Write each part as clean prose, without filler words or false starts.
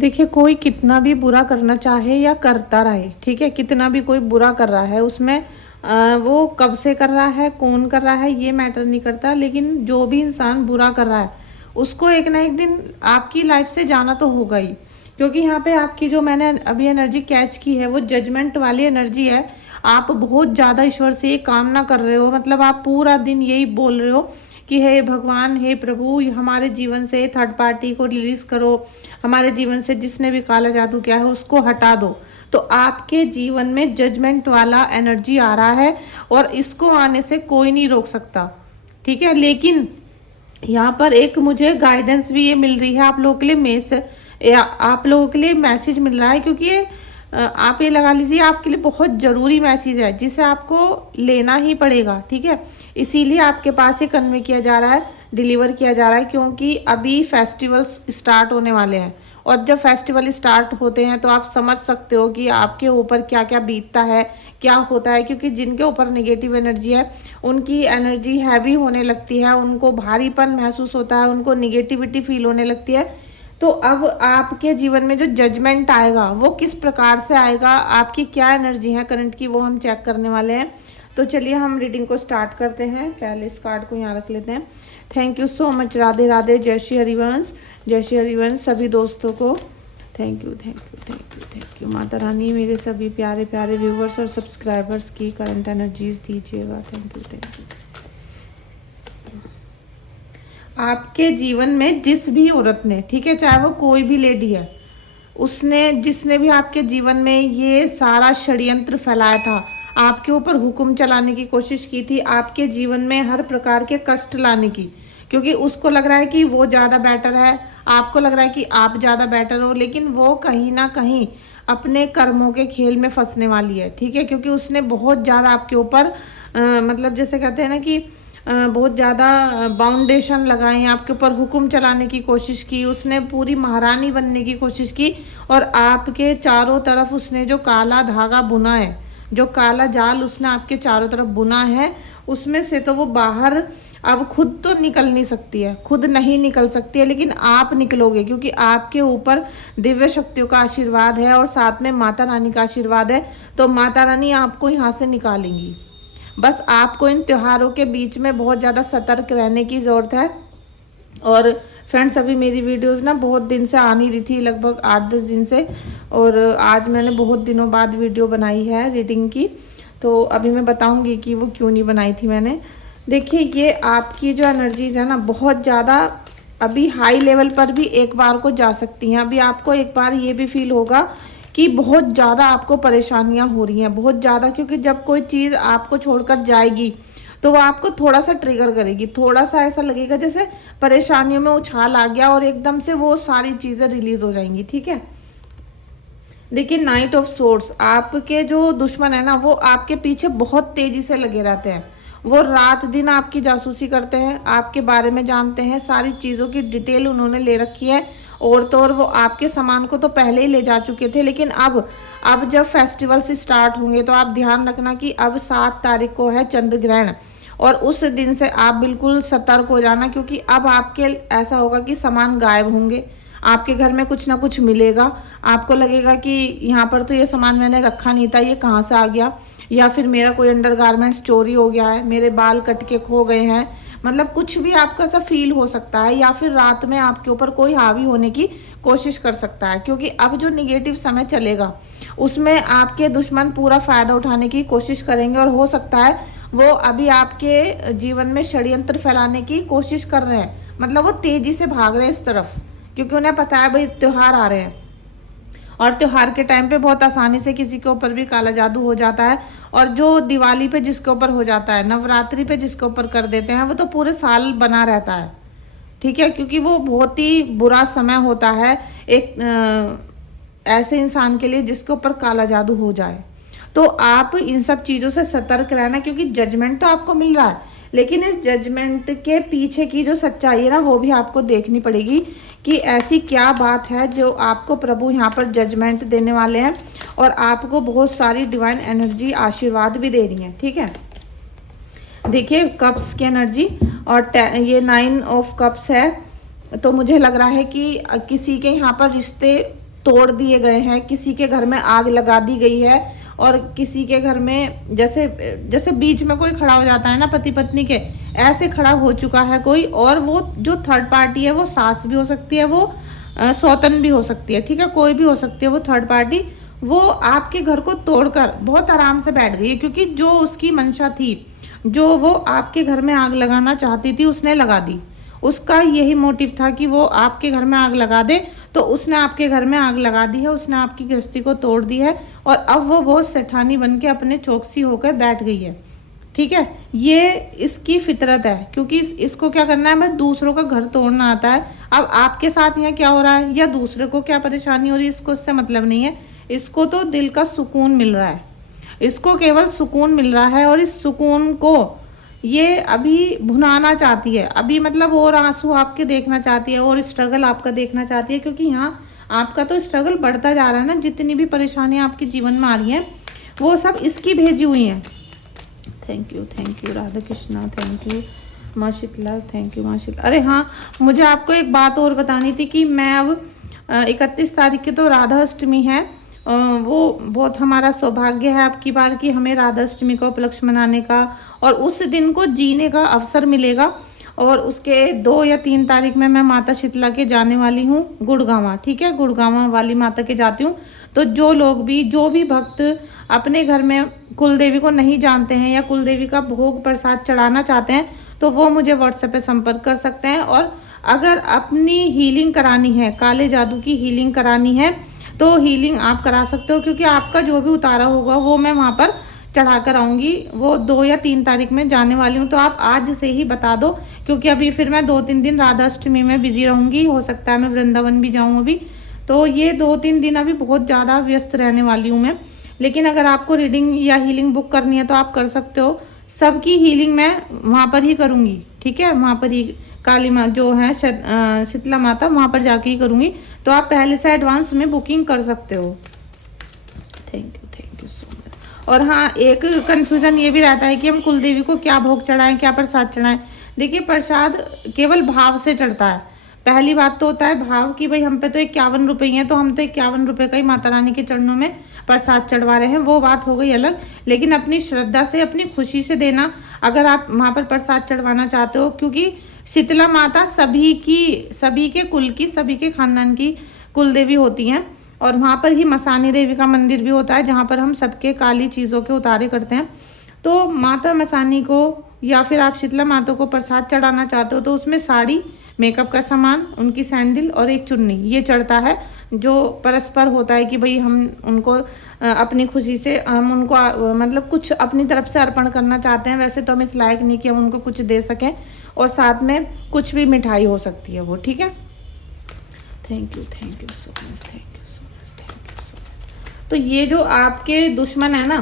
देखिए, कोई कितना भी बुरा करना चाहे या करता रहे, ठीक है, कितना भी कोई बुरा कर रहा है उसमें वो कब से कर रहा है, कौन कर रहा है, ये मैटर नहीं करता। लेकिन जो भी इंसान बुरा कर रहा है उसको एक ना एक दिन आपकी लाइफ से जाना तो होगा ही। क्योंकि यहाँ पे आपकी जो मैंने अभी एनर्जी कैच की है वो जजमेंट वाली एनर्जी है। आप बहुत ज़्यादा ईश्वर से ये कामना कर रहे हो, मतलब आप पूरा दिन यही बोल रहे हो कि हे भगवान, हे प्रभु, हमारे जीवन से थर्ड पार्टी को रिलीज करो, हमारे जीवन से जिसने भी काला जादू किया है उसको हटा दो। तो आपके जीवन में जजमेंट वाला एनर्जी आ रहा है और इसको आने से कोई नहीं रोक सकता, ठीक है। लेकिन यहाँ पर एक मुझे गाइडेंस भी ये मिल रही है आप लोगों के लिए, आप लोगों के लिए मैसेज मिल रहा है, क्योंकि ये आप ये लगा लीजिए आपके लिए बहुत ज़रूरी मैसेज है जिसे आपको लेना ही पड़ेगा, ठीक है। इसीलिए आपके पास ये कन्वे किया जा रहा है, डिलीवर किया जा रहा है, क्योंकि अभी फेस्टिवल्स स्टार्ट होने वाले हैं। और जब फेस्टिवल स्टार्ट होते हैं तो आप समझ सकते हो कि आपके ऊपर क्या क्या बीतता है, क्या होता है। क्योंकि जिनके ऊपर नेगेटिव एनर्जी है उनकी एनर्जी हैवी होने लगती है, उनको भारीपन महसूस होता है, उनको निगेटिविटी फील होने लगती है। तो अब आपके जीवन में जो जजमेंट आएगा वो किस प्रकार से आएगा, आपकी क्या एनर्जी है करंट की, वो हम चेक करने वाले हैं। तो चलिए हम रीडिंग को स्टार्ट करते हैं। पहले इस कार्ड को यहाँ रख लेते हैं। Thank you so much. Radhe Radhe. जय श्री हरिवंश, जय श्री हरिवंश सभी दोस्तों को। Thank you thank you thank you thank you. Mata Rani मेरे सभी प्यारे प्यारे व्यूवर्स और सब्सक्राइबर्स की करंट एनर्जीज दीजिएगा। Thank you thank you. आपके जीवन में जिस भी औरत ने, ठीक है, चाहे वो कोई भी लेडी है, उसने जिसने भी आपके जीवन में ये सारा षड्यंत्र फैलाया था, आपके ऊपर हुक्म चलाने की कोशिश की थी, आपके जीवन में हर प्रकार के कष्ट लाने की, क्योंकि उसको लग रहा है कि वो ज़्यादा बेटर है, आपको लग रहा है कि आप ज़्यादा बेटर हो, लेकिन वो कहीं ना कहीं अपने कर्मों के खेल में फंसने वाली है, ठीक है। क्योंकि उसने बहुत ज़्यादा आपके ऊपर मतलब जैसे कहते हैं ना कि बहुत ज़्यादा बाउंडेशन लगाए हैं आपके ऊपर, हुक्म चलाने की कोशिश की, उसने पूरी महारानी बनने की कोशिश की। और आपके चारों तरफ उसने जो काला धागा बुना है, जो काला जाल उसने आपके चारों तरफ बुना है, उसमें से तो वो बाहर अब खुद तो निकल नहीं सकती है, खुद नहीं निकल सकती है, लेकिन आप निकलोगे, क्योंकि आपके ऊपर दिव्य शक्तियों का आशीर्वाद है और साथ में माता रानी का आशीर्वाद है। तो माता रानी आपको यहाँ से निकालेंगी। बस आपको इन त्योहारों के बीच में बहुत ज़्यादा सतर्क रहने की ज़रूरत है। और फ्रेंड्स, अभी मेरी वीडियोस ना बहुत दिन से आ नहीं रही थी, लगभग 8-10 दिन से, और आज मैंने बहुत दिनों बाद वीडियो बनाई है रीडिंग की। तो अभी मैं बताऊंगी कि वो क्यों नहीं बनाई थी मैंने। देखिए, ये आपकी जो एनर्जीज है ना बहुत ज़्यादा अभी हाई लेवल पर भी एक बार को जा सकती हैं। अभी आपको एक बार ये भी फील होगा कि बहुत ज़्यादा आपको परेशानियां हो रही हैं, बहुत ज़्यादा, क्योंकि जब कोई चीज़ आपको छोड़कर जाएगी तो वो आपको थोड़ा सा ट्रिगर करेगी, थोड़ा सा ऐसा लगेगा जैसे परेशानियों में उछाल आ गया और एकदम से वो सारी चीज़ें रिलीज हो जाएंगी, ठीक है। देखिए, नाइट ऑफ सोर्ड्स, आपके जो दुश्मन है ना वो आपके पीछे बहुत तेजी से लगे रहते हैं। वो रात दिन आपकी जासूसी करते हैं, आपके बारे में जानते हैं, सारी चीज़ों की डिटेल उन्होंने ले रखी है। और तो और वो आपके सामान को तो पहले ही ले जा चुके थे, लेकिन अब जब फेस्टिवल्स स्टार्ट होंगे तो आप ध्यान रखना कि अब 7 तारीख को है चंद्र ग्रहण, और उस दिन से आप बिल्कुल सतर्क हो जाना, क्योंकि अब आपके ऐसा होगा कि सामान गायब होंगे, आपके घर में कुछ ना कुछ मिलेगा, आपको लगेगा कि यहाँ पर तो ये सामान मैंने रखा नहीं था, ये कहाँ से आ गया, या फिर मेरा कोई अंडरगारमेंट्स चोरी हो गया है, मेरे बाल कट के खो गए हैं, मतलब कुछ भी आपका ऐसा फील हो सकता है। या फिर रात में आपके ऊपर कोई हावी होने की कोशिश कर सकता है, क्योंकि अब जो निगेटिव समय चलेगा उसमें आपके दुश्मन पूरा फ़ायदा उठाने की कोशिश करेंगे, और हो सकता है वो अभी आपके जीवन में षड्यंत्र फैलाने की कोशिश कर रहे हैं, मतलब वो तेज़ी से भाग रहे हैं इस तरफ, क्योंकि उन्हें पता है भाई त्यौहार आ रहे हैं। और त्यौहार के टाइम पे बहुत आसानी से किसी के ऊपर भी काला जादू हो जाता है, और जो दिवाली पे जिसके ऊपर हो जाता है, नवरात्रि पे जिसके ऊपर कर देते हैं, वो तो पूरे साल बना रहता है, ठीक है। क्योंकि वो बहुत ही बुरा समय होता है एक ऐसे इंसान के लिए जिसके ऊपर काला जादू हो जाए। तो आप इन सब चीज़ों से सतर्क रहना, क्योंकि जजमेंट तो आपको मिल रहा है, लेकिन इस जजमेंट के पीछे की जो सच्चाई है ना वो भी आपको देखनी पड़ेगी कि ऐसी क्या बात है जो आपको प्रभु यहाँ पर जजमेंट देने वाले हैं, और आपको बहुत सारी डिवाइन एनर्जी आशीर्वाद भी दे रही है, ठीक है। देखिए, कप्स की एनर्जी, और ये 9 ऑफ कप्स है, तो मुझे लग रहा है कि किसी के यहाँ पर रिश्ते तोड़ दिए गए हैं, किसी के घर में आग लगा दी गई है, और किसी के घर में जैसे जैसे बीच में कोई खड़ा हो जाता है ना पति पत्नी के, ऐसे खड़ा हो चुका है कोई। और वो जो थर्ड पार्टी है वो सास भी हो सकती है, वो सौतन भी हो सकती है, ठीक है, कोई भी हो सकती है वो थर्ड पार्टी। वो आपके घर को तोड़कर बहुत आराम से बैठ गई है, क्योंकि जो उसकी मंशा थी, जो वो आपके घर में आग लगाना चाहती थी, उसने लगा दी। उसका यही मोटिव था कि वो आपके घर में आग लगा दे, तो उसने आपके घर में आग लगा दी है, उसने आपकी गृहस्थी को तोड़ दी है, और अब वो बहुत सेठानी बन के अपने चौकसी होकर बैठ गई है, ठीक है। ये इसकी फितरत है, क्योंकि इसको क्या करना है, मैं दूसरों का घर तोड़ना आता है। अब आपके साथ यहाँ क्या हो रहा है या दूसरे को क्या परेशानी हो रही है, इसको इससे मतलब नहीं है। इसको तो दिल का सुकून मिल रहा है, इसको केवल सुकून मिल रहा है, और इस सुकून को ये अभी भुनाना चाहती है, अभी मतलब और आंसू आपके देखना चाहती है, और स्ट्रगल आपका देखना चाहती है, क्योंकि यहाँ आपका तो स्ट्रगल बढ़ता जा रहा है ना। जितनी भी परेशानियाँ आपके जीवन में आ रही हैं वो सब इसकी भेजी हुई हैं। Thank you Radha Krishna, thank you माँ शीतला, थैंक यू माँ शीतला। अरे हाँ, मुझे आपको एक बात और बतानी थी कि मैं अब 31 तारीख की तो राधा अष्टमी है, वो बहुत हमारा सौभाग्य है अब की बार कि हमें राधा अष्टमी का उपलक्ष्य मनाने का, और उस दिन को जीने का अवसर मिलेगा। और उसके 2 या 3 तारीख में मैं माता शीतला के जाने वाली हूँ गुड़गांवा, ठीक है, गुड़गांवा वाली माता के जाती हूँ। तो जो भी भक्त अपने घर में कुलदेवी को नहीं जानते हैं या कुलदेवी का भोग प्रसाद चढ़ाना चाहते हैं, तो वो मुझे व्हाट्सएप पे संपर्क कर सकते हैं। और अगर अपनी हीलिंग करानी है, काले जादू की हीलिंग करानी है, तो हीलिंग आप करा सकते हो, क्योंकि आपका जो भी उतारा होगा वो मैं वहाँ पर चढ़ा कर आऊँगी। वो 2 या 3 तारीख में जाने वाली हूँ, तो आप आज से ही बता दो, क्योंकि अभी फिर मैं 2-3 दिन राधा अष्टमी में बिजी रहूँगी। हो सकता है मैं वृंदावन भी जाऊँ अभी, तो ये 2-3 दिन अभी बहुत ज़्यादा व्यस्त रहने वाली हूँ मैं। लेकिन अगर आपको रीडिंग या हीलिंग बुक करनी है तो आप कर सकते हो। सबकी हीलिंग मैं वहाँ पर ही करूँगी, ठीक है, वहाँ पर ही काली माँ जो है शीतला माता, वहाँ पर जाके ही करूँगी। तो आप पहले से एडवांस में बुकिंग कर सकते हो। Thank you so much. और हाँ, एक कन्फ्यूज़न ये भी रहता है कि हम कुलदेवी को क्या भोग चढ़ाएं, क्या प्रसाद चढ़ाएं। देखिए, प्रसाद केवल भाव से चढ़ता है। पहली बात तो होता है भाव कि भाई हम पे तो 51 रुपये ही हैं, तो हम तो 51 रुपये का ही माता रानी के चरणों में प्रसाद चढ़वा रहे हैं, वो बात हो गई अलग। लेकिन अपनी श्रद्धा से, अपनी खुशी से देना, अगर आप वहाँ पर प्रसाद चढ़वाना चाहते हो, क्योंकि शीतला माता सभी के कुल की, सभी के खानदान की कुल देवी होती हैं। और वहाँ पर ही मसानी देवी का मंदिर भी होता है, जहाँ पर हम सबके काली चीज़ों के उतारे करते हैं। तो माता मसानी को या फिर आप शीतला माता को प्रसाद चढ़ाना चाहते हो, तो उसमें साड़ी, मेकअप का सामान, उनकी सैंडल और एक चुन्नी, ये चढ़ता है, जो परस्पर होता है कि भाई हम उनको अपनी खुशी से हम उनको मतलब कुछ अपनी तरफ से अर्पण करना चाहते हैं। वैसे तो हम इस लायक नहीं कि हम उनको कुछ दे सकें, और साथ में कुछ भी मिठाई हो सकती है वो, ठीक है। Thank you so much, thank you so much. तो ये जो आपके दुश्मन है ना,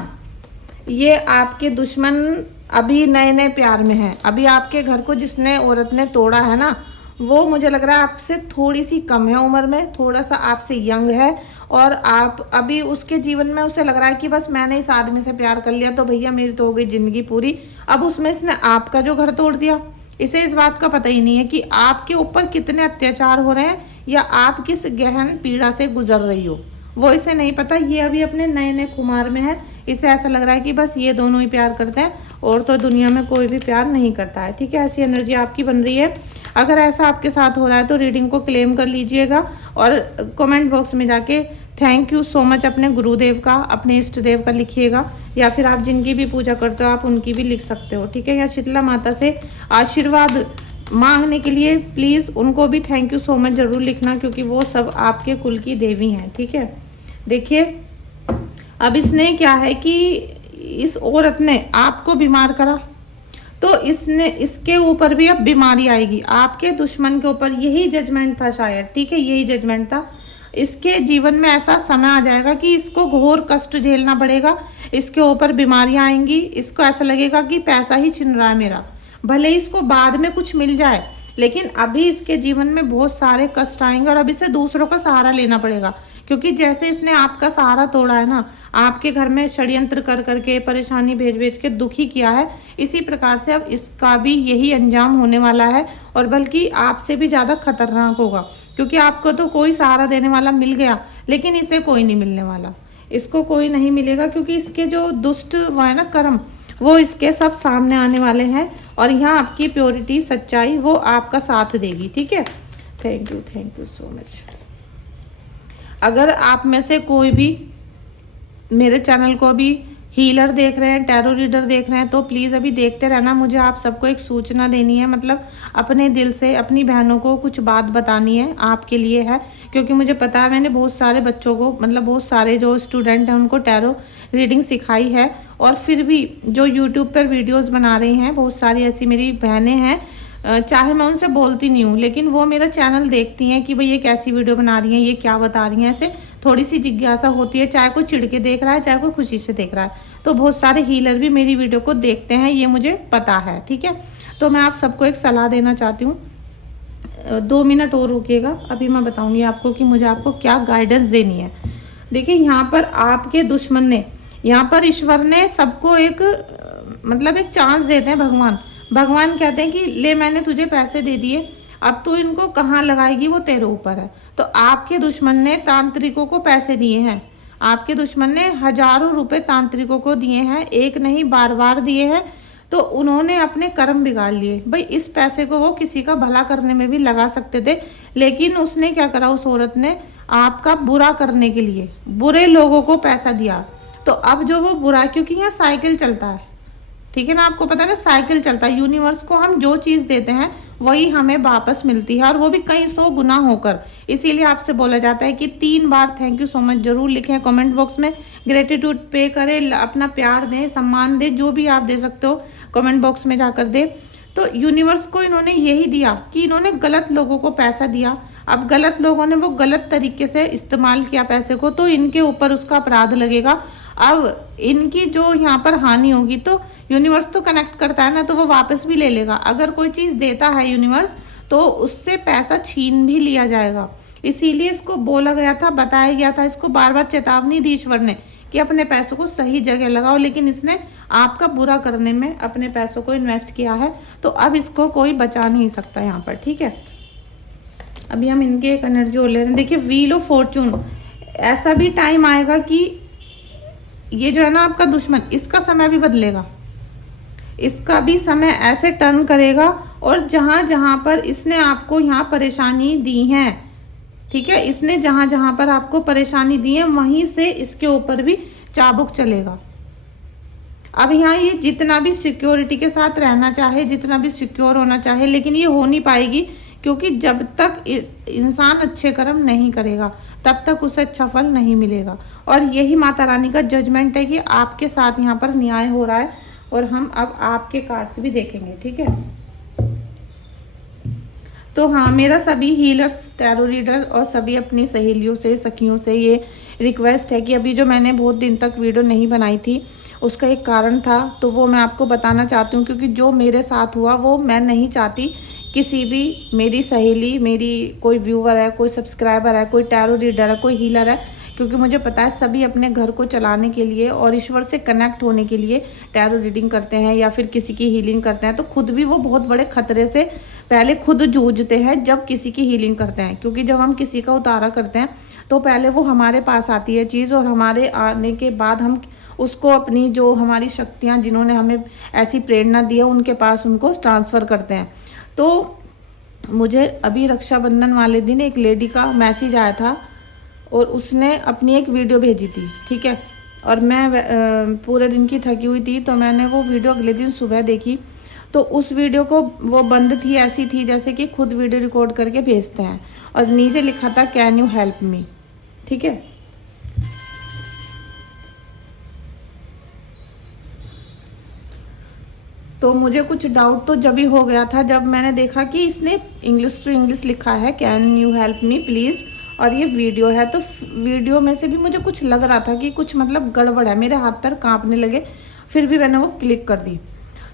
ये आपके दुश्मन अभी नए नए प्यार में है। अभी आपके घर को जिसने औरत ने तोड़ा है ना, वो मुझे लग रहा है आपसे थोड़ी सी कम है उम्र में, थोड़ा सा आपसे यंग है, और आप अभी उसके जीवन में उसे लग रहा है कि बस मैंने इस आदमी से प्यार कर लिया तो भैया मेरी तो हो गई जिंदगी पूरी। अब उसमें इसने आपका जो घर तोड़ दिया, इसे इस बात का पता ही नहीं है कि आपके ऊपर कितने अत्याचार हो रहे हैं या आप किस गहन पीड़ा से गुजर रही हो, वो इसे नहीं पता। ये अभी अपने नए नए खुमार में है, इसे ऐसा लग रहा है कि बस ये दोनों ही प्यार करते हैं, और तो दुनिया में कोई भी प्यार नहीं करता है, ठीक है। ऐसी एनर्जी आपकी बन रही है। अगर ऐसा आपके साथ हो रहा है तो रीडिंग को क्लेम कर लीजिएगा, और कमेंट बॉक्स में जाके थैंक यू सो मच अपने गुरुदेव का, अपने इष्ट देव का लिखिएगा, या फिर आप जिनकी भी पूजा करते हो आप उनकी भी लिख सकते हो, ठीक है। या शीतला माता से आशीर्वाद मांगने के लिए प्लीज़ उनको भी थैंक यू सो मच ज़रूर लिखना, क्योंकि वो सब आपके कुल की देवी हैं, ठीक है। देखिए, अब इसने क्या है कि इस औरत ने आपको बीमार करा, तो इसके ऊपर भी अब बीमारी आएगी, आपके दुश्मन के ऊपर। यही जजमेंट था शायद, ठीक है, यही जजमेंट था। इसके जीवन में ऐसा समय आ जाएगा कि इसको घोर कष्ट झेलना पड़ेगा, इसके ऊपर बीमारियां आएंगी, इसको ऐसा लगेगा कि पैसा ही छिन रहा है मेरा। भले इसको बाद में कुछ मिल जाए, लेकिन अभी इसके जीवन में बहुत सारे कष्ट आएंगे और अब इसे दूसरों का सहारा लेना पड़ेगा, क्योंकि जैसे इसने आपका सहारा तोड़ा है ना, आपके घर में षड्यंत्र कर करके परेशानी भेज भेज के दुखी किया है, इसी प्रकार से अब इसका भी यही अंजाम होने वाला है, और बल्कि आपसे भी ज़्यादा खतरनाक होगा, क्योंकि आपको तो कोई सहारा देने वाला मिल गया, लेकिन इसे कोई नहीं मिलने वाला, इसको कोई नहीं मिलेगा, क्योंकि इसके जो दुष्ट वो है ना कर्म, वो इसके सब सामने आने वाले हैं, और यहाँ आपकी प्योरिटी सच्चाई वो आपका साथ देगी। ठीक है, थैंक यू सो मच। अगर आप में से कोई भी मेरे चैनल को अभी हीलर देख रहे हैं, टैरो रीडर देख रहे हैं, तो प्लीज़ अभी देखते रहना। मुझे आप सबको एक सूचना देनी है, मतलब अपने दिल से अपनी बहनों को कुछ बात बतानी है, आपके लिए है, क्योंकि मुझे पता है मैंने बहुत सारे बच्चों को, मतलब बहुत सारे जो स्टूडेंट हैं उनको टैरो रीडिंग सिखाई है, और फिर भी जो यूट्यूब पर वीडियोज़ बना रही हैं बहुत सारी ऐसी मेरी बहनें हैं, चाहे मैं उनसे बोलती नहीं हूँ, लेकिन वो मेरा चैनल देखती हैं कि भाई ये कैसी वीडियो बना रही हैं, ये क्या बता रही हैं, ऐसे थोड़ी सी जिज्ञासा होती है, चाहे कोई चिढ़ के देख रहा है, चाहे कोई खुशी से देख रहा है। तो बहुत सारे हीलर भी मेरी वीडियो को देखते हैं, ये मुझे पता है। ठीक है, तो मैं आप सबको एक सलाह देना चाहती हूँ, 2 मिनट और रुकिएगा, अभी मैं बताऊँगी आपको कि मुझे आपको क्या गाइडेंस देनी है। देखिए, यहाँ पर आपके दुश्मन ने, यहाँ पर ईश्वर ने सबको एक मतलब एक चांस देते हैं। भगवान कहते हैं कि ले मैंने तुझे पैसे दे दिए, अब तू इनको कहाँ लगाएगी वो तेरे ऊपर है। तो आपके दुश्मन ने तांत्रिकों को पैसे दिए हैं, आपके दुश्मन ने हजारों रुपए तांत्रिकों को दिए हैं, एक नहीं बार बार दिए हैं, तो उन्होंने अपने कर्म बिगाड़ लिए। भाई इस पैसे को वो किसी का भला करने में भी लगा सकते थे, लेकिन उसने क्या करा, उस औरत ने आपका बुरा करने के लिए बुरे लोगों को पैसा दिया। तो अब जो वो बुरा, क्योंकि यहाँ साइकिल चलता है, ठीक है ना, आपको पता है ना, साइकिल चलता है, यूनिवर्स को हम जो चीज़ देते हैं वही हमें वापस मिलती है, और वो भी कई 100 गुना होकर। इसीलिए आपसे बोला जाता है कि 3 बार थैंक यू सो मच जरूर लिखें कमेंट बॉक्स में, ग्रेटिट्यूड पे करें, अपना प्यार दें, सम्मान दें, जो भी आप दे सकते हो कमेंट बॉक्स में जाकर दें। तो यूनिवर्स को इन्होंने यही दिया कि इन्होंने गलत लोगों को पैसा दिया, अब गलत लोगों ने वो गलत तरीके से इस्तेमाल किया पैसे को, तो इनके ऊपर उसका अपराध लगेगा। अब इनकी जो यहाँ पर हानि होगी, तो यूनिवर्स तो कनेक्ट करता है ना, तो वो वापस भी ले लेगा। अगर कोई चीज़ देता है यूनिवर्स, तो उससे पैसा छीन भी लिया जाएगा। इसीलिए इसको बोला गया था, बताया गया था, इसको बार बार चेतावनी दी ईश्वर ने कि अपने पैसों को सही जगह लगाओ, लेकिन इसने आपका बुरा करने में अपने पैसों को इन्वेस्ट किया है, तो अब इसको कोई बचा नहीं सकता यहाँ पर। ठीक है, अभी हम इनके एक एनर्जी और ले रहे हैं। देखिए, व्हील ऑफ फॉर्चून, ऐसा भी टाइम आएगा कि ये जो है ना आपका दुश्मन, इसका समय भी बदलेगा, इसका भी समय ऐसे टर्न करेगा, और जहाँ जहाँ पर इसने आपको यहाँ परेशानी दी है, ठीक है, इसने जहाँ जहाँ पर आपको परेशानी दी है वहीं से इसके ऊपर भी चाबुक चलेगा। अब यहाँ ये जितना भी सिक्योरिटी के साथ रहना चाहे, जितना भी सिक्योर होना चाहे, लेकिन ये हो नहीं पाएगी, क्योंकि जब तक इंसान अच्छे कर्म नहीं करेगा तब तक उसे अच्छा फल नहीं मिलेगा। और यही माता रानी का जजमेंट है कि आपके साथ यहाँ पर न्याय हो रहा है, और हम अब आपके कार्ड्स भी देखेंगे। ठीक है, तो हाँ, मेरा सभी हीलर्स, टैरो रीडर और सभी अपनी सहेलियों से, सखियों से ये रिक्वेस्ट है कि अभी जो मैंने बहुत दिन तक वीडियो नहीं बनाई थी, उसका एक कारण था, तो वो मैं आपको बताना चाहती हूँ, क्योंकि जो मेरे साथ हुआ वो मैं नहीं चाहती किसी भी मेरी सहेली, मेरी कोई व्यूवर है, कोई सब्सक्राइबर है, कोई टैरो रीडर है, कोई हीलर है, क्योंकि मुझे पता है सभी अपने घर को चलाने के लिए और ईश्वर से कनेक्ट होने के लिए टैरो रीडिंग करते हैं या फिर किसी की हीलिंग करते हैं, तो खुद भी वो बहुत बड़े खतरे से पहले खुद जूझते हैं जब किसी की हीलिंग करते हैं। क्योंकि जब हम किसी का उतारा करते हैं तो पहले वो हमारे पास आती है चीज़, और हमारे आने के बाद हम उसको अपनी जो हमारी शक्तियाँ, जिन्होंने हमें ऐसी प्रेरणा दी है, उनके पास उनको ट्रांसफ़र करते हैं। तो मुझे अभी रक्षाबंधन वाले दिन एक लेडी का मैसेज आया था, और उसने अपनी एक वीडियो भेजी थी, ठीक है, और मैं पूरे दिन की थकी हुई थी, तो मैंने वो वीडियो अगले दिन सुबह देखी। तो उस वीडियो को, वो बंद थी, ऐसी थी जैसे कि खुद वीडियो रिकॉर्ड करके भेजते हैं, और नीचे लिखा था कैन यू हेल्प मी। ठीक है, तो मुझे कुछ डाउट तो जब ही हो गया था जब मैंने देखा कि इसने इंग्लिश टू इंग्लिश लिखा है, can you help me please, और ये वीडियो है। तो वीडियो में से भी मुझे कुछ लग रहा था कि कुछ मतलब गड़बड़ है, मेरे हाथ पैर कांपने लगे, फिर भी मैंने वो क्लिक कर दी।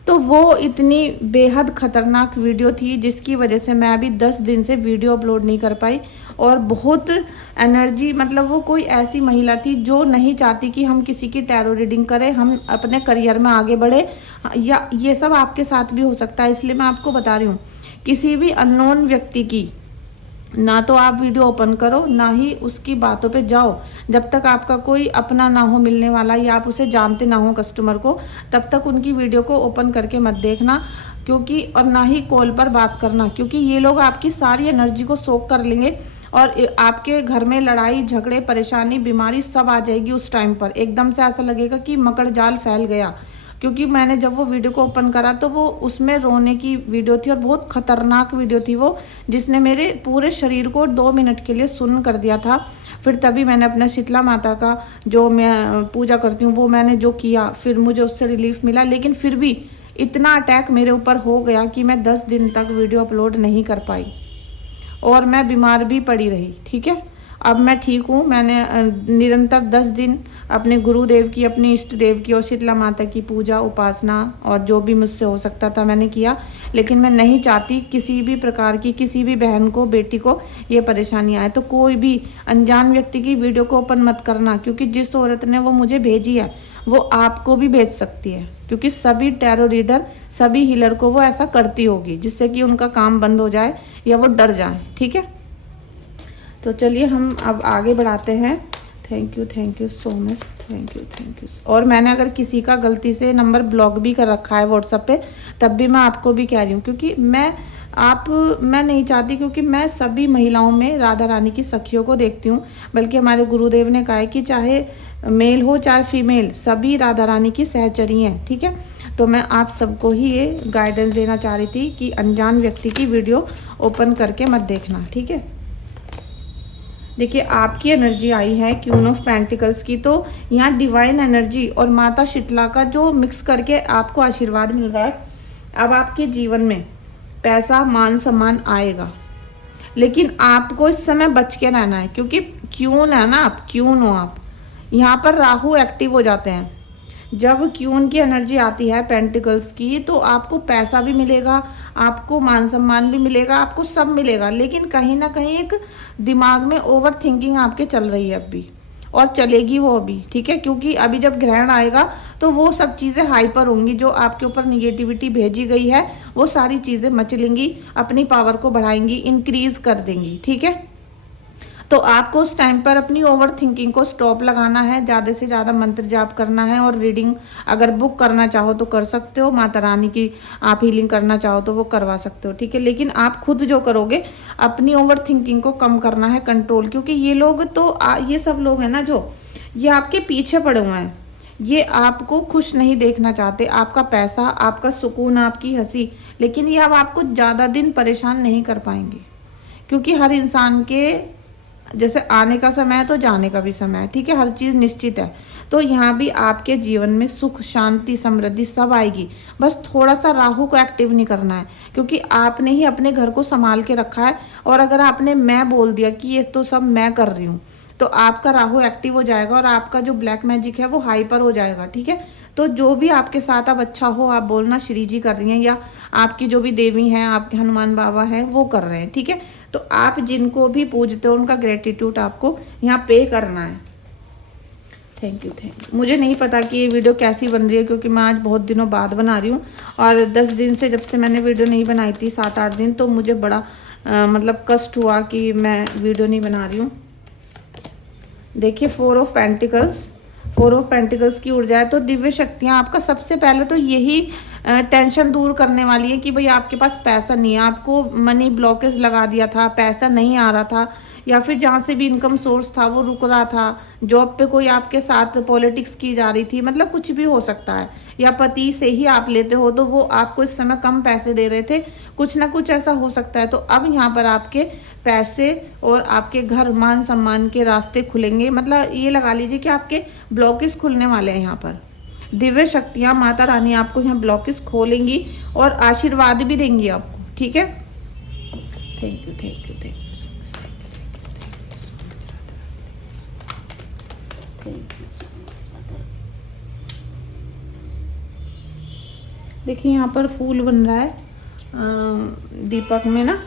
तो वो इतनी बेहद ख़तरनाक वीडियो थी जिसकी वजह से मैं अभी 10 दिन से वीडियो अपलोड नहीं कर पाई। और बहुत एनर्जी, मतलब वो कोई ऐसी महिला थी जो नहीं चाहती कि हम किसी की टैरो रीडिंग करें, हम अपने करियर में आगे बढ़े, या ये सब आपके साथ भी हो सकता है। इसलिए मैं आपको बता रही हूँ, किसी भी अननोन व्यक्ति की ना तो आप वीडियो ओपन करो, ना ही उसकी बातों पे जाओ। जब तक आपका कोई अपना ना हो मिलने वाला, या आप उसे जानते ना हो कस्टमर को, तब तक उनकी वीडियो को ओपन करके मत देखना। क्योंकि और ना ही कॉल पर बात करना, क्योंकि ये लोग आपकी सारी एनर्जी को सोख कर लेंगे और आपके घर में लड़ाई झगड़े परेशानी बीमारी सब आ जाएगी उस टाइम पर। एकदम से ऐसा लगेगा कि मकड़ जाल फैल गया। क्योंकि मैंने जब वो वीडियो को ओपन करा तो वो उसमें रोने की वीडियो थी और बहुत ख़तरनाक वीडियो थी वो, जिसने मेरे पूरे शरीर को 2 मिनट के लिए सुन्न कर दिया था। फिर तभी मैंने अपने शीतला माता का जो मैं पूजा करती हूँ वो मैंने जो किया, फिर मुझे उससे रिलीफ मिला। लेकिन फिर भी इतना अटैक मेरे ऊपर हो गया कि मैं 10 दिन तक वीडियो अपलोड नहीं कर पाई और मैं बीमार भी पड़ी रही। ठीक है, अब मैं ठीक हूँ। मैंने निरंतर 10 दिन अपने गुरुदेव की, अपने इष्ट देव की और शीतला माता की पूजा उपासना और जो भी मुझसे हो सकता था मैंने किया। लेकिन मैं नहीं चाहती किसी भी प्रकार की किसी भी बहन को, बेटी को ये परेशानी आए। तो कोई भी अनजान व्यक्ति की वीडियो को ओपन मत करना, क्योंकि जिस औरत ने वो मुझे भेजी है वो आपको भी भेज सकती है। क्योंकि सभी टैरो रीडर, सभी हीलर को वो ऐसा करती होगी, जिससे कि उनका काम बंद हो जाए या वो डर जाए। ठीक है, तो चलिए हम अब आगे बढ़ाते हैं। Thank you so much, thank you. और मैंने अगर किसी का गलती से नंबर ब्लॉक भी कर रखा है व्हाट्सएप पे, तब भी मैं आपको भी कह रही हूँ, क्योंकि मैं नहीं चाहती, क्योंकि मैं सभी महिलाओं में राधा रानी की सखियों को देखती हूँ। बल्कि हमारे गुरुदेव ने कहा है कि चाहे मेल हो चाहे फीमेल, सभी राधा रानी की सहचरी हैं। ठीक है, तो मैं आप सबको ही ये गाइडेंस देना चाह रही थी कि अनजान व्यक्ति की वीडियो ओपन करके मत देखना। ठीक है, देखिए आपकी एनर्जी आई है क्वीन ऑफ पेंटिकल्स की, तो यहाँ डिवाइन एनर्जी और माता शीतला का जो मिक्स करके आपको आशीर्वाद मिल रहा है। अब आपके जीवन में पैसा मान सम्मान आएगा, लेकिन आपको इस समय बच के रहना है। क्योंकि क्यून है ना, आप क्यून हो। आप यहाँ पर राहु एक्टिव हो जाते हैं। जब क्यून की एनर्जी आती है पेंटिकल्स की, तो आपको पैसा भी मिलेगा, आपको मान सम्मान भी मिलेगा, आपको सब मिलेगा। लेकिन कहीं ना कहीं एक दिमाग में ओवर थिंकिंग आपके चल रही है अभी, और चलेगी वो अभी। ठीक है, क्योंकि अभी जब ग्रहण आएगा तो वो सब चीज़ें हाइपर होंगी, जो आपके ऊपर निगेटिविटी भेजी गई है वो सारी चीज़ें मचलेंगी, अपनी पावर को बढ़ाएंगी, इंक्रीज कर देंगी। ठीक है, तो आपको उस टाइम पर अपनी ओवर थिंकिंग को स्टॉप लगाना है, ज़्यादा से ज़्यादा मंत्र जाप करना है। और रीडिंग अगर बुक करना चाहो तो कर सकते हो, माता रानी की आप हीलिंग करना चाहो तो वो करवा सकते हो। ठीक है, लेकिन आप खुद जो करोगे, अपनी ओवर थिंकिंग को कम करना है, कंट्रोल। क्योंकि ये लोग तो ये सब लोग हैं ना, जो ये आपके पीछे पड़े हुए हैं, ये आपको खुश नहीं देखना चाहते, आपका पैसा, आपका सुकून, आपकी हंसी। लेकिन ये अब आपको ज़्यादा दिन परेशान नहीं कर पाएंगे, क्योंकि हर इंसान के जैसे आने का समय है तो जाने का भी समय है। ठीक है, हर चीज़ निश्चित है। तो यहाँ भी आपके जीवन में सुख शांति समृद्धि सब आएगी। बस थोड़ा सा राहु को एक्टिव नहीं करना है, क्योंकि आपने ही अपने घर को संभाल के रखा है। और अगर आपने मैं बोल दिया कि ये तो सब मैं कर रही हूँ, तो आपका राहु एक्टिव हो जाएगा और आपका जो ब्लैक मैजिक है वो हाइपर हो जाएगा। ठीक है, तो जो भी आपके साथ अब अच्छा हो, आप बोलना श्री जी कर रही हैं, या आपकी जो भी देवी हैं, आपके हनुमान बाबा हैं, वो कर रहे हैं। ठीक है, तो आप जिनको भी पूजते हो उनका ग्रेटिट्यूड आपको यहाँ पे करना है। Thank you. मुझे नहीं पता कि ये वीडियो कैसी बन रही है, क्योंकि मैं आज बहुत दिनों बाद बना रही हूँ। और 10 दिन से, जब से मैंने वीडियो नहीं बनाई थी, 7-8 दिन, तो मुझे बड़ा मतलब कष्ट हुआ कि मैं वीडियो नहीं बना रही हूँ। देखिए 4 ऑफ पेंटिकल्स की ऊर्जा है। तो दिव्य शक्तियाँ आपका सबसे पहले तो यही टेंशन दूर करने वाली है कि भाई आपके पास पैसा नहीं है, आपको मनी ब्लॉकेज लगा दिया था, पैसा नहीं आ रहा था, या फिर जहाँ से भी इनकम सोर्स था वो रुक रहा था, जॉब पे कोई आपके साथ पॉलिटिक्स की जा रही थी, मतलब कुछ भी हो सकता है। या पति से ही आप लेते हो तो वो आपको इस समय कम पैसे दे रहे थे, कुछ ना कुछ ऐसा हो सकता है। तो अब यहाँ पर आपके पैसे और आपके घर मान सम्मान के रास्ते खुलेंगे। मतलब ये लगा लीजिए कि आपके ब्लॉकेज खुलने वाले हैं। यहाँ पर दिव्य शक्तियाँ माता रानी आपको यहाँ ब्लॉकेज खोलेंगी और आशीर्वाद भी देंगी आपको। ठीक है, थैंक यू सो मच, देखिए यहाँ पर फूल बन रहा है दीपक में ना।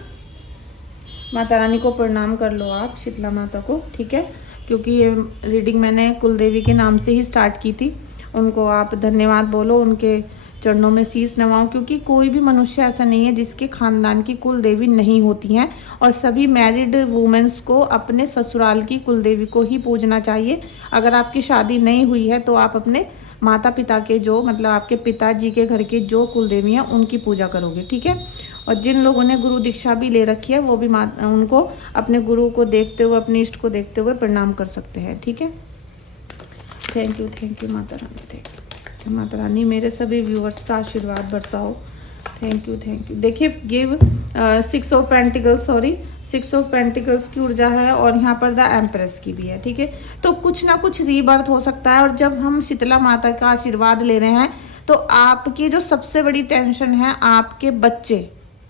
माता रानी को प्रणाम कर लो आप, शीतला माता को, ठीक है, क्योंकि ये रीडिंग मैंने कुल देवी के नाम से ही स्टार्ट की थी। उनको आप धन्यवाद बोलो, उनके चरणों में शीश नवाओ, क्योंकि कोई भी मनुष्य ऐसा नहीं है जिसके खानदान की कुल देवी नहीं होती हैं। और सभी मैरिड वुमेन्स को अपने ससुराल की कुल देवी को ही पूजना चाहिए। अगर आपकी शादी नहीं हुई है तो आप अपने माता पिता के जो मतलब आपके पिताजी के घर के जो कुल देवी हैं उनकी पूजा करोगे, ठीक है। और जिन लोगों ने गुरु दीक्षा भी ले रखी है वो भी उनको अपने गुरु को देखते हुए, अपने इष्ट को देखते हुए प्रणाम कर सकते हैं, ठीक है। Thank you Mata Rani, thank you Mata Rani, मेरे सभी व्यूअर्स का आशीर्वाद बरसाओ। Thank you. देखिए गिव 6 ऑफ पेंटिकल्स की ऊर्जा है और यहाँ पर द एम्प्रेस की भी है, ठीक है। तो कुछ ना कुछ रीबर्थ हो सकता है। और जब हम शीतला माता का आशीर्वाद ले रहे हैं तो आपकी जो सबसे बड़ी टेंशन है आपके बच्चे,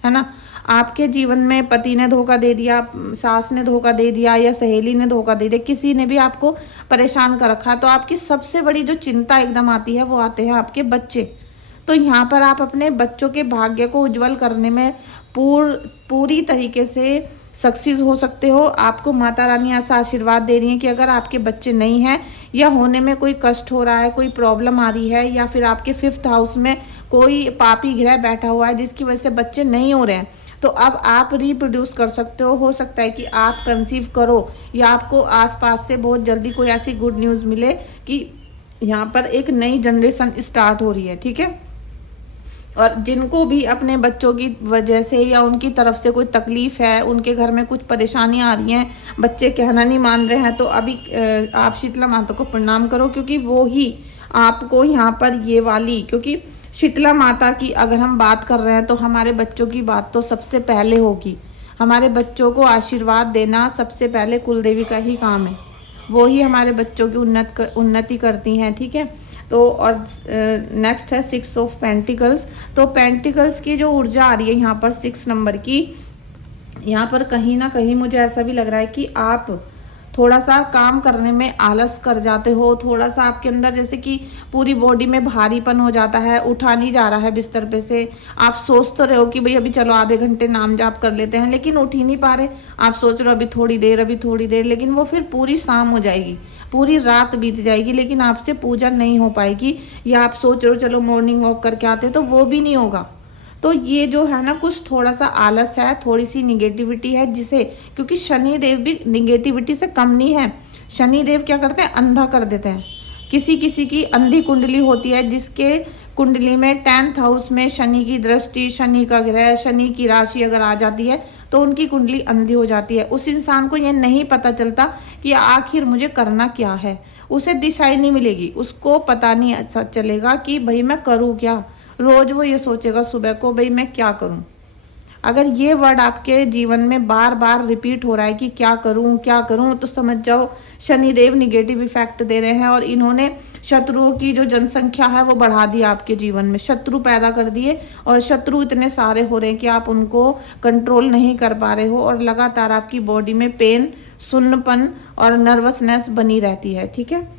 है ना। आपके जीवन में पति ने धोखा दे दिया, सास ने धोखा दे दिया या सहेली ने धोखा दे दिया, किसी ने भी आपको परेशान कर रखा है, तो आपकी सबसे बड़ी जो चिंता एकदम आती है वो आते हैं आपके बच्चे। तो यहाँ पर आप अपने बच्चों के भाग्य को उज्जवल करने में पूरी तरीके से सक्सेस हो सकते हो। आपको माता रानी ऐसा आशीर्वाद दे रही है कि अगर आपके बच्चे नहीं हैं या होने में कोई कष्ट हो रहा है, कोई प्रॉब्लम आ रही है, या फिर आपके 5th हाउस में कोई पापी ग्रह बैठा हुआ है जिसकी वजह से बच्चे नहीं हो रहे हैं, तो अब आप रिप्रोड्यूस कर सकते हो सकता है कि आप कंसीव करो या आपको आसपास से बहुत जल्दी कोई ऐसी गुड न्यूज़ मिले कि यहाँ पर एक नई जनरेशन स्टार्ट हो रही है, ठीक है। और जिनको भी अपने बच्चों की वजह से या उनकी तरफ से कोई तकलीफ़ है, उनके घर में कुछ परेशानियां आ रही हैं, बच्चे कहना नहीं मान रहे हैं, तो अभी आप शीतला माता को प्रणाम करो, क्योंकि वो ही आपको यहाँ पर ये वाली, क्योंकि शीतला माता की अगर हम बात कर रहे हैं तो हमारे बच्चों की बात तो सबसे पहले होगी। हमारे बच्चों को आशीर्वाद देना सबसे पहले कुल देवी का ही काम है, वो ही हमारे बच्चों की उन्नति करती हैं, ठीक है। तो और नेक्स्ट है 6 ऑफ पेंटिकल्स। तो पेंटिकल्स की जो ऊर्जा आ रही है यहाँ पर 6 नंबर की, यहाँ पर कहीं ना कहीं मुझे ऐसा भी लग रहा है कि आप थोड़ा सा काम करने में आलस कर जाते हो, थोड़ा सा आपके अंदर जैसे कि पूरी बॉडी में भारीपन हो जाता है, उठा नहीं जा रहा है बिस्तर पे से। आप सोच तो रहे हो कि भाई अभी चलो आधे घंटे नाम जाप कर लेते हैं, लेकिन उठ ही नहीं पा रहे। आप सोच रहे हो अभी थोड़ी देर, लेकिन वो फिर पूरी शाम हो जाएगी, पूरी रात बीत जाएगी, लेकिन आपसे पूजा नहीं हो पाएगी। या आप सोच रहे हो चलो मॉर्निंग वॉक करके आते, तो वो भी नहीं होगा। तो ये जो है ना कुछ थोड़ा सा आलस है, थोड़ी सी निगेटिविटी है, जिसे क्योंकि शनि देव भी निगेटिविटी से कम नहीं है। शनि देव क्या करते हैं, अंधा कर देते हैं। किसी किसी की अंधी कुंडली होती है जिसके कुंडली में 10th हाउस में शनि की दृष्टि, शनि का ग्रह, शनि की राशि अगर आ जाती है तो उनकी कुंडली अंधी हो जाती है। उस इंसान को ये नहीं पता चलता कि आखिर मुझे करना क्या है, उसे दिशा ही नहीं मिलेगी, उसको पता नहीं ऐसा चलेगा कि भाई मैं करूँ क्या। रोज वो ये सोचेगा सुबह को भाई मैं क्या करूं। अगर ये वर्ड आपके जीवन में बार बार रिपीट हो रहा है कि क्या करूं, तो समझ जाओ शनिदेव निगेटिव इफेक्ट दे रहे हैं और इन्होंने शत्रुओं की जो जनसंख्या है वो बढ़ा दी आपके जीवन में, शत्रु पैदा कर दिए और शत्रु इतने सारे हो रहे हैं कि आप उनको कंट्रोल नहीं कर पा रहे हो और लगातार आपकी बॉडी में पेन, सुन्नपन और नर्वसनेस बनी रहती है, ठीक है।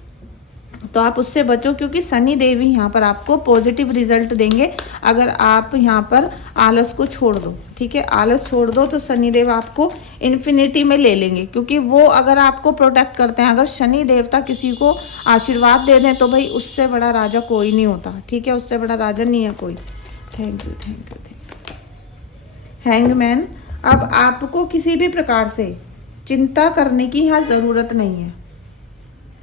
तो आप उससे बचो, क्योंकि शनि देव ही यहाँ पर आपको पॉजिटिव रिजल्ट देंगे अगर आप यहाँ पर आलस को छोड़ दो, ठीक है। आलस छोड़ दो तो शनि देव आपको इन्फिनिटी में ले लेंगे, क्योंकि वो अगर आपको प्रोटेक्ट करते हैं। अगर शनि देवता किसी को आशीर्वाद दे दें तो भाई उससे बड़ा राजा कोई नहीं होता, ठीक है, उससे बड़ा राजा नहीं है कोई। Thank you. हैंगमैन, अब आपको किसी भी प्रकार से चिंता करने की यहाँ ज़रूरत नहीं है,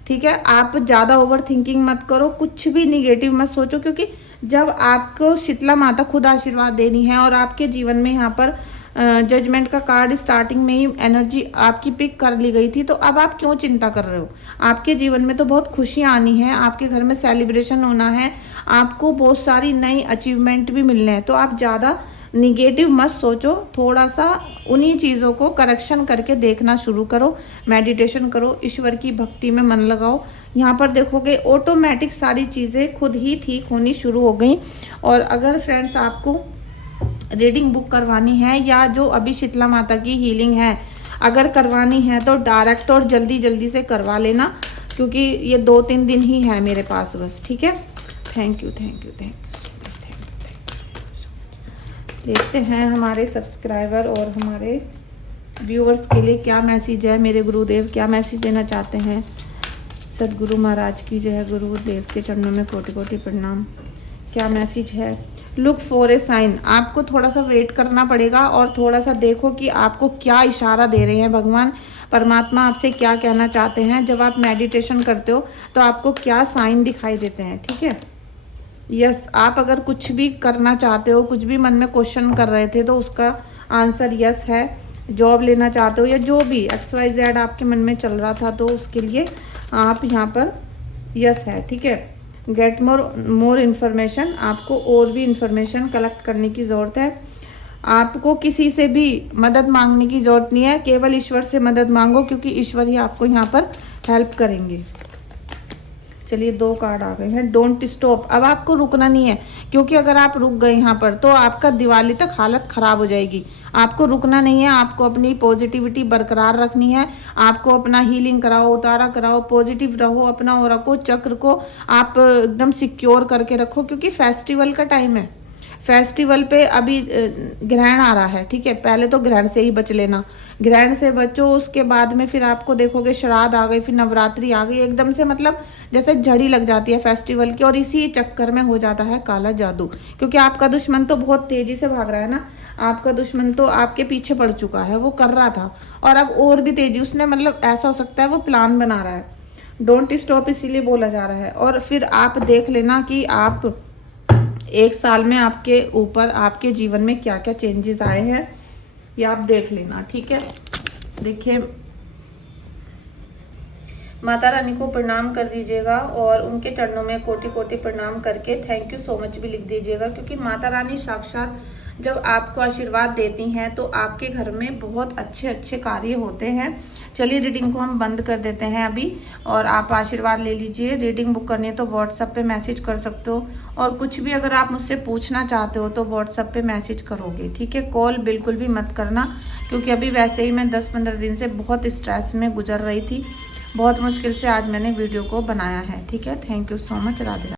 ठीक है। आप ज़्यादा ओवर थिंकिंग मत करो, कुछ भी निगेटिव मत सोचो, क्योंकि जब आपको शीतला माता खुद आशीर्वाद देनी है और आपके जीवन में यहाँ पर जजमेंट का कार्ड स्टार्टिंग में ही एनर्जी आपकी पिक कर ली गई थी, तो अब आप क्यों चिंता कर रहे हो। आपके जीवन में तो बहुत खुशियाँ आनी है, आपके घर में सेलिब्रेशन होना है, आपको बहुत सारी नई अचीवमेंट भी मिलने हैं। तो आप ज़्यादा निगेटिव मत सोचो, थोड़ा सा उन्हीं चीज़ों को करेक्शन करके देखना शुरू करो, मेडिटेशन करो, ईश्वर की भक्ति में मन लगाओ। यहाँ पर देखोगे ऑटोमेटिक सारी चीज़ें खुद ही ठीक होनी शुरू हो गई। और अगर फ्रेंड्स आपको रीडिंग बुक करवानी है या जो अभी शीतला माता की हीलिंग है अगर करवानी है तो डायरेक्ट और जल्दी से करवा लेना, क्योंकि ये 2-3 दिन ही है मेरे पास बस, ठीक है। Thank you. देखते हैं हमारे सब्सक्राइबर और हमारे व्यूअर्स के लिए क्या मैसेज है, मेरे गुरुदेव क्या मैसेज देना चाहते हैं। सदगुरु महाराज की जय, गुरुदेव के चरणों में कोटि कोटि प्रणाम। क्या मैसेज है? Look for a sign. आपको थोड़ा सा वेट करना पड़ेगा और थोड़ा सा देखो कि आपको क्या इशारा दे रहे हैं भगवान परमात्मा, आपसे क्या कहना चाहते हैं। जब आप मेडिटेशन करते हो तो आपको क्या साइन दिखाई देते हैं, ठीक है। यस, आप अगर कुछ भी करना चाहते हो, कुछ भी मन में क्वेश्चन कर रहे थे तो उसका आंसर यस है। जॉब लेना चाहते हो या जो भी XYZ आपके मन में चल रहा था तो उसके लिए आप यहाँ पर यस है, ठीक है। Get more information. आपको और भी इन्फॉर्मेशन कलेक्ट करने की ज़रूरत है। आपको किसी से भी मदद मांगने की ज़रूरत नहीं है, केवल ईश्वर से मदद मांगो क्योंकि ईश्वर ही आपको यहाँ पर हेल्प करेंगे। चलिए 2 कार्ड आ गए हैं। Don't stop. अब आपको रुकना नहीं है क्योंकि अगर आप रुक गए यहाँ पर तो आपका दिवाली तक हालत ख़राब हो जाएगी। आपको रुकना नहीं है, आपको अपनी पॉजिटिविटी बरकरार रखनी है। आपको अपना हीलिंग कराओ, उतारा कराओ, पॉजिटिव रहो, अपना और रखो चक्र को आप एकदम सिक्योर करके रखो क्योंकि फेस्टिवल का टाइम है। फेस्टिवल पे अभी ग्रहण आ रहा है, ठीक है। पहले तो ग्रहण से ही बच लेना, ग्रहण से बचो। उसके बाद में फिर आपको देखोगे श्राद्ध आ गई, फिर नवरात्रि आ गई, एकदम से मतलब जैसे झड़ी लग जाती है फेस्टिवल की। और इसी चक्कर में हो जाता है काला जादू क्योंकि आपका दुश्मन तो बहुत तेजी से भाग रहा है ना। आपका दुश्मन तो आपके पीछे पड़ चुका है, वो कर रहा था और अब और भी तेजी उसने, मतलब ऐसा हो सकता है वो प्लान बना रहा है। डोंट स्टॉप इसीलिए बोला जा रहा है। और फिर आप देख लेना कि आप 1 साल में आपके ऊपर आपके जीवन में क्या क्या चेंजेस आए हैं, ये आप देख लेना, ठीक है। देखिए, माता रानी को प्रणाम कर दीजिएगा और उनके चरणों में कोटि कोटि प्रणाम करके थैंक यू सो मच भी लिख दीजिएगा क्योंकि माता रानी साक्षात जब आपको आशीर्वाद देती हैं तो आपके घर में बहुत अच्छे अच्छे कार्य होते हैं। चलिए रीडिंग को हम बंद कर देते हैं अभी और आप आशीर्वाद ले लीजिए। रीडिंग बुक करनी है तो व्हाट्सएप पे मैसेज कर सकते हो और कुछ भी अगर आप मुझसे पूछना चाहते हो तो व्हाट्सएप पे मैसेज करोगे, ठीक है। कॉल बिल्कुल भी मत करना क्योंकि अभी वैसे ही मैं 10-15 दिन से बहुत स्ट्रेस में गुजर रही थी। बहुत मुश्किल से आज मैंने वीडियो को बनाया है, ठीक है। Thank you so much. Radhe.